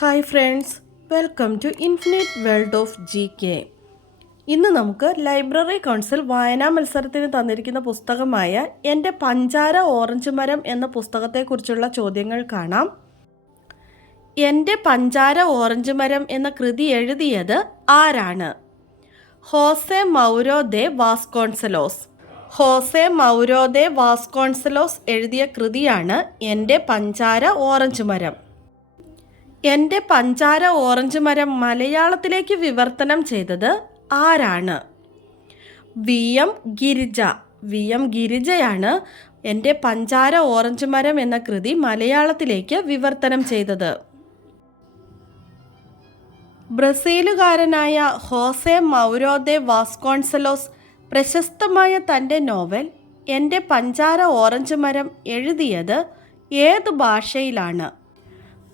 Hi friends welcome to infinite world of G K ഇന്ന് നമുക്ക് library council വായനാ മത്സരത്തിന് തന്നിരിക്കുന്ന പുസ്തകമായ എന്റെ പഞ്ചാര ഓറഞ്ച് മരം എന്ന പുസ്തകത്തെക്കുറിച്ചുള്ള ചോദ്യങ്ങൾ കാണാം. എന്റെ പഞ്ചാര ഓറഞ്ച് മരം എന്ന കൃതി എഴുതിയത് ആരാണ്? Jose Mauro de Vasconcelos. Jose Mauro de Vasconcelos എഴുതിയ കൃതിയാണ് എന്റെ പഞ്ചാര ഓറഞ്ച് മരം. എന്റെ പഞ്ചാര ഓറഞ്ച് മരം മലയാളത്തിലേക്ക് വിവർത്തനം ചെയ്തത് ആരാണ്? V M Girija. V M ഗിരിജയാണ് എന്റെ പഞ്ചാര ഓറഞ്ച് മരം എന്ന കൃതി മലയാളത്തിലേക്ക് വിവർത്തനം ചെയ്തത്. ബ്രസീലുകാരനായ ഹോസെ മൗരോദെ വാസ്കോൺസലോസ് പ്രശസ്തമായ തന്റെ നോവൽ എന്റെ പഞ്ചാര ഓറഞ്ച് മരം എഴുതിയത് ഏത് ഭാഷയിലാണ്?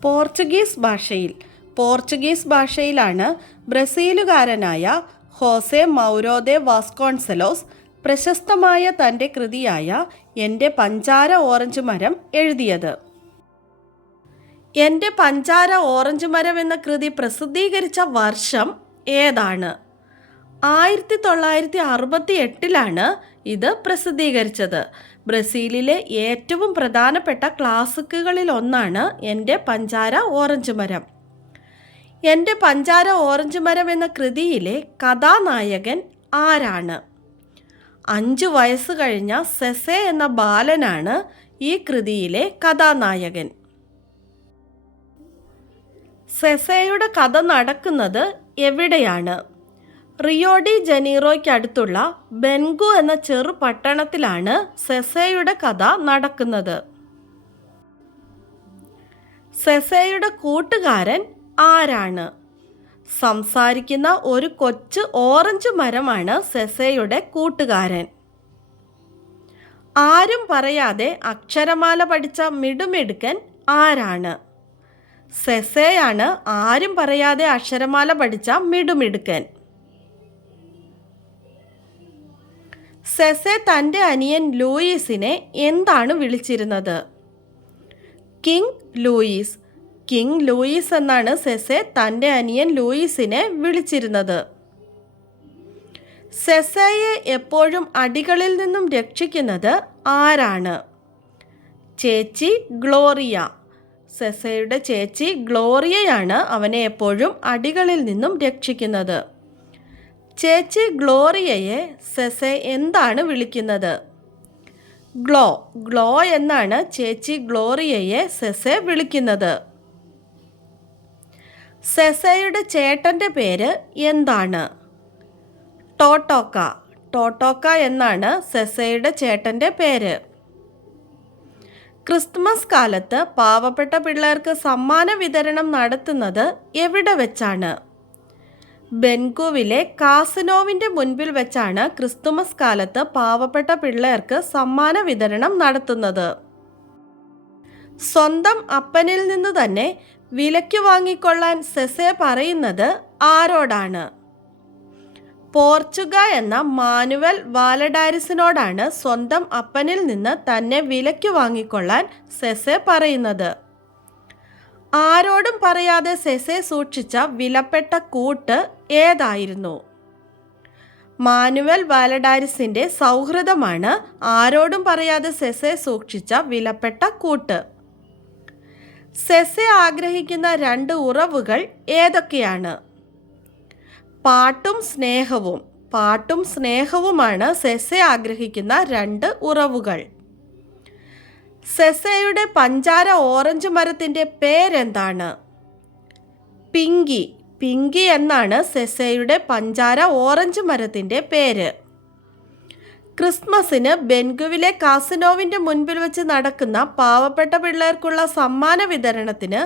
പോർച്ചുഗീസ് ഭാഷയിൽ പോർച്ചുഗീസ് ഭാഷയിലാണ് ബ്രസീലുകാരനായ ഹോസെ മൗരോദെ വാസ്കോൺസലോസ് പ്രശസ്തമായ തന്റെ കൃതിയായ എന്റെ പഞ്ചാര ഓറഞ്ച് മരം എഴുതിയത്. എന്റെ പഞ്ചാര ഓറഞ്ച് മരം എന്ന കൃതി പ്രസിദ്ധീകരിച്ച വർഷം ഏതാണ്? ആയിരത്തി തൊള്ളായിരത്തി അറുപത്തി എട്ടിലാണ് ഇത് പ്രസിദ്ധീകരിച്ചത്. ബ്രസീലിലെ ഏറ്റവും പ്രധാനപ്പെട്ട ക്ലാസിക്കുകളിൽ ഒന്നാണ് എന്റെ പഞ്ചാര ഓറഞ്ച് മരം. എന്റെ പഞ്ചാര ഓറഞ്ച് മരം എന്ന കൃതിയിലെ കഥാനായകൻ ആരാണ്? അഞ്ച് വയസ്സ് കഴിഞ്ഞ സെസെ എന്ന ബാലനാണ് ഈ കൃതിയിലെ കഥാനായകൻ. സെസയുടെ കഥ നടക്കുന്നത് എവിടെയാണ്? റിയോഡി ജനീറോയ്ക്കടുത്തുള്ള ബെൻഗു എന്ന ചെറു പട്ടണത്തിലാണ് സെസയുടെ കഥ നടക്കുന്നത്. സെസയുടെ കൂട്ടുകാരൻ ആരാണ്? സംസാരിക്കുന്ന ഒരു കൊച്ചു ഓറഞ്ച് മരമാണ് സെസയുടെ കൂട്ടുകാരൻ. ആരും പറയാതെ അക്ഷരമാല പഠിച്ച മിടുമിടുക്കൻ ആരാണ്? സെസയാണ് ആരും പറയാതെ അക്ഷരമാല പഠിച്ച മിടുമിടുക്കൻ. സെസെ തന്റെ അനിയൻ ലൂയിസിനെ എന്താണ് വിളിച്ചിരുന്നത്? King Luis. കിങ് ലൂയിസ് എന്നാണ് സെസെ തന്റെ അനിയൻ ലൂയിസിനെ വിളിച്ചിരുന്നത്. സെസയെ എപ്പോഴും അടികളിൽ നിന്നും രക്ഷിക്കുന്നത് ആരാണ്? ചേച്ചി ഗ്ലോറിയ. സെസയുടെ ചേച്ചി ഗ്ലോറിയയാണ് അവനെ എപ്പോഴും അടികളിൽ നിന്നും രക്ഷിക്കുന്നത്. ചേച്ചി ഗ്ലോറിയയെ സെസെ എന്താണ് വിളിക്കുന്നത്? ഗ്ലോ ഗ്ലോ എന്നാണ് ചേച്ചി ഗ്ലോറിയയെ സെസെ വിളിക്കുന്നത്. സെസയുടെ ചേട്ടന്റെ പേര് എന്താണ്? ടോട്ടോക്ക ടോട്ടോക്ക എന്നാണ് സെസയുടെ ചേട്ടന്റെ പേര്. ക്രിസ്മസ് കാലത്ത് പാവപ്പെട്ട പിള്ളേർക്ക് സമ്മാന വിതരണം നടത്തുന്നത് എവിടെ വെച്ചാണ്? ബെൻകുവിലെ കാസനോവിന്റെ മുൻപിൽ വെച്ചാണ് ക്രിസ്തുമസ് കാലത്ത് പാവപ്പെട്ട പിള്ളേർക്ക് സമ്മാന വിതരണം നടത്തുന്നത്. സ്വന്തം അപ്പനിൽ നിന്ന് തന്നെ വിലയ്ക്ക് വാങ്ങിക്കൊള്ളാൻ സെസെ പറയുന്നത് ആരോടാണ്? പോർച്ചുഗ എന്ന മാനുവൽ വാലഡാരിസിനോടാണ് സ്വന്തം അപ്പനിൽ നിന്ന് തന്നെ വിലയ്ക്ക് വാങ്ങിക്കൊള്ളാൻ സെസെ പറയുന്നത്. ആരോടും പറയാതെ സെസെ സൂക്ഷിച്ച വിലപ്പെട്ട കൂട്ട് ഏതായിരുന്നു? മാനുവൽ വാലഡാരിസിന്റെ സൗഹൃദമാണ് ആരോടും പറയാതെ സെസെ സൂക്ഷിച്ച വിലപ്പെട്ട കൂട്ട്. സെസെ ആഗ്രഹിക്കുന്ന രണ്ട് ഉറവുകൾ ഏതൊക്കെയാണ്? പാട്ടും സ്നേഹവും. പാട്ടും സ്നേഹവുമാണ് സെസെ ആഗ്രഹിക്കുന്ന രണ്ട് ഉറവുകൾ. സെസയുടെ പഞ്ചാര ഓറഞ്ച് മരത്തിന്റെ പേരെന്താണ്? പിങ്കി. പിങ്കി എന്നാണ് സെസയുടെ പഞ്ചാര ഓറഞ്ച് മരത്തിന്റെ പേര്. ക്രിസ്മസിന് ബെൻഗുവിലെ കാസിനോവിന്റെ മുൻപിൽ വെച്ച് നടക്കുന്ന പാവപ്പെട്ട പിള്ളേർക്കുള്ള സമ്മാന വിതരണത്തിന്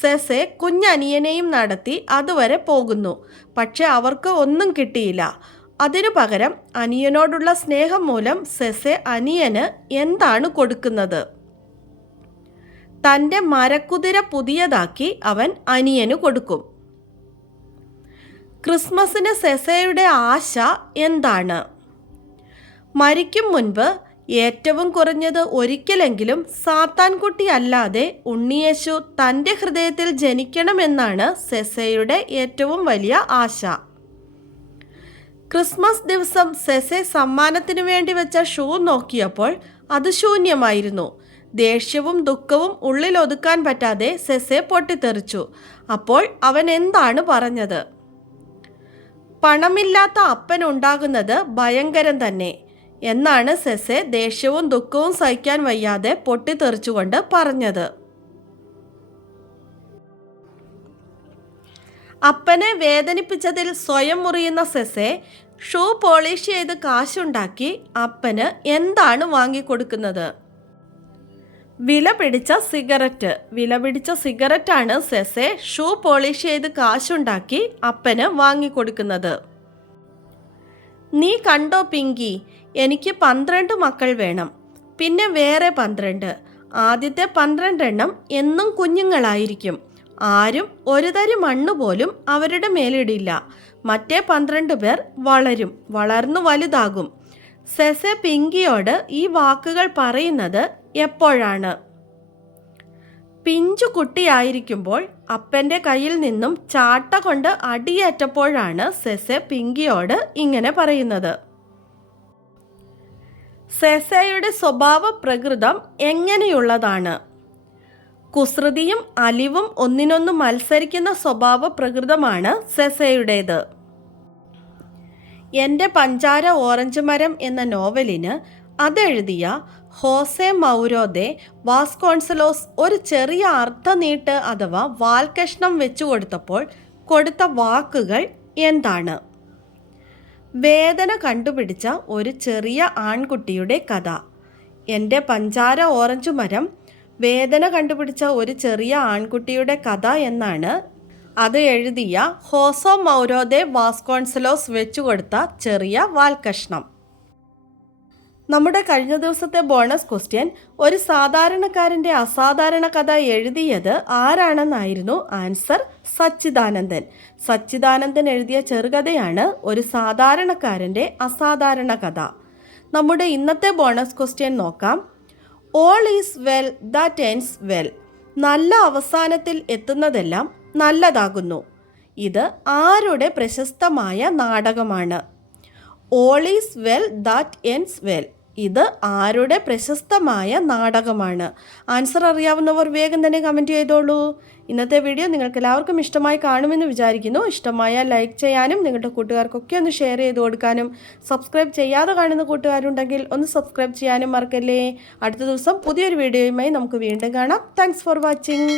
സെസെ കുഞ്ഞനിയനെയും നടത്തി അതുവരെ പോകുന്നു. പക്ഷെ അവർക്ക് ഒന്നും കിട്ടിയില്ല. അതിനു പകരം അനിയനോടുള്ള സ്നേഹം മൂലം സെസെ അനിയന് എന്താണ് കൊടുക്കുന്നത്? തന്റെ മരക്കുതിര പുതിയതാക്കി അവൻ അനിയന് കൊടുക്കും. ക്രിസ്മസിന് സെസയുടെ ആശ എന്താണ്? മരിക്കും മുൻപ് ഏറ്റവും കുറഞ്ഞത് ഒരിക്കലെങ്കിലും സാത്താൻകുട്ടി അല്ലാതെ ഉണ്ണിയേശു തന്റെ ഹൃദയത്തിൽ ജനിക്കണമെന്നാണ് സെസയുടെ ഏറ്റവും വലിയ ആശ. ക്രിസ്മസ് ദിവസം സെസെ സമ്മാനത്തിനു വേണ്ടി വെച്ച ഷൂ നോക്കിയപ്പോൾ അത് ശൂന്യമായിരുന്നു. ദേഷ്യവും ദുഃഖവും ഉള്ളിൽ ഒതുക്കാൻ പറ്റാതെ സെസെ പൊട്ടിത്തെറിച്ചു. അപ്പോൾ അവൻ എന്താണ് പറഞ്ഞത്? പണമില്ലാത്ത അപ്പൻ ഉണ്ടാകുന്നത് ഭയങ്കരം തന്നെ. എന്നാണ് സെസെ ദേഷ്യവും ദുഃഖവും സഹിക്കാൻ വയ്യാതെ പൊട്ടിത്തെറിച്ചുകൊണ്ട് പറഞ്ഞത്. അപ്പനെ വേദനിപ്പിച്ചതിൽ സ്വയം മുറിയുന്ന സെസെ ഷൂ പോളിഷ് ചെയ്ത് കാശുണ്ടാക്കി അപ്പന് എന്താണ് വാങ്ങിക്കൊടുക്കുന്നത്? വില പിടിച്ച സിഗരറ്റ്. വില പിടിച്ച സിഗരറ്റാണ് സെസെ ഷൂ പോളിഷ് ചെയ്ത് കാശുണ്ടാക്കി അപ്പന് വാങ്ങിക്കൊടുക്കുന്നത്. നീ കണ്ടോ പിങ്കി? എനിക്ക് പന്ത്രണ്ട് മക്കൾ വേണം. പിന്നെ വേറെ പന്ത്രണ്ട്. ആദ്യത്തെ പന്ത്രണ്ടെണ്ണം എന്നും കുഞ്ഞുങ്ങളായിരിക്കും. ആരും ഒരു തരി മണ്ണ് പോലും അവരുടെ മേലിടില്ല. മറ്റേ പന്ത്രണ്ട് പേർ വളരും വളർന്നു വലുതാകും. സെസെ പിങ്കിയോട് ഈ വാക്കുകൾ പറയുന്നത് എപ്പോഴാണ്? പിഞ്ചു കുട്ടിയായിരിക്കുമ്പോൾ അപ്പന്റെ കയ്യിൽ നിന്നും ചാട്ട കൊണ്ട് അടിയേറ്റപ്പോഴാണ് സെസെ പിങ്കിയോട് ഇങ്ങനെ പറയുന്നത്. സെസയുടെ സ്വഭാവ പ്രകൃതം എങ്ങനെയുള്ളതാണ്? കുസൃതിയും അലിവും ഒന്നിനൊന്ന് മത്സരിക്കുന്ന സ്വഭാവ പ്രകൃതമാണ് സെസയുടേത്. എന്റെ പഞ്ചാര ഓറഞ്ച് മരം എന്ന നോവലിന് അതെഴുതിയ ഹോസെ മൗരോദെ വാസ്കോൺസലോസ് ഒരു ചെറിയ അർത്ഥനീട്ട് അഥവാ വാൽകഷ്ണം വെച്ചു കൊടുത്തപ്പോൾ കൊടുത്ത വാക്കുകൾ എന്താണ്? വേദന കണ്ടുപിടിച്ച ഒരു ചെറിയ ആൺകുട്ടിയുടെ കഥ. എന്റെ പഞ്ചാര ഓറഞ്ച് മരം വേദന കണ്ടുപിടിച്ച ഒരു ചെറിയ ആൺകുട്ടിയുടെ കഥ എന്നാണ്. അത് എഴുതിയ ഹോസോ മൗരോദെ വാസ്കോൺസലോസ് വെച്ചു കൊടുത്ത ചെറിയ വാൽക്കഷ്ണം. നമ്മുടെ കഴിഞ്ഞ ദിവസത്തെ ബോണസ് ക്വസ്റ്റ്യൻ ഒരു സാധാരണക്കാരന്റെ അസാധാരണ കഥ എഴുതിയത് ആരാണെന്നായിരുന്നു ആൻസർ സച്ചിദാനന്ദൻ. സച്ചിദാനന്ദൻ എഴുതിയ ചെറുകഥയാണ് ഒരു സാധാരണക്കാരന്റെ അസാധാരണ കഥ. നമ്മുടെ ഇന്നത്തെ ബോണസ് ക്വസ്റ്റ്യൻ നോക്കാം. All is well that ends well നല്ല അവസാനത്തിൽ എത്തുന്നതെല്ലാം നല്ലതാകുന്നു. ഇത് ആരുടെ പ്രശസ്തമായ നാടകമാണ്. All is well that ends well ഇത് ആരുടെ പ്രശസ്തമായ നാടകമാണ്? ആൻസർ അറിയാവുന്നവർ വേഗം തന്നെ കമന്റ് ചെയ്തോളൂ. ഇന്നത്തെ വീഡിയോ നിങ്ങൾക്ക് എല്ലാവർക്കും ഇഷ്ടമായി കാണുമെന്ന് വിചാരിക്കുന്നു. ഇഷ്ടമായ ലൈക്ക് ചെയ്യാനും നിങ്ങളുടെ കൂട്ടുകാർക്കൊക്കെ ഒന്ന് ഷെയർ ചെയ്ത് കൊടുക്കാനും സബ്സ്ക്രൈബ് ചെയ്യാതെ കാണുന്ന കൂട്ടുകാരുണ്ടെങ്കിൽ ഒന്ന് സബ്സ്ക്രൈബ് ചെയ്യാനും മറക്കല്ലേ. അടുത്ത ദിവസം പുതിയൊരു വീഡിയോയുമായി നമുക്ക് വീണ്ടും കാണാം. Thanks for watching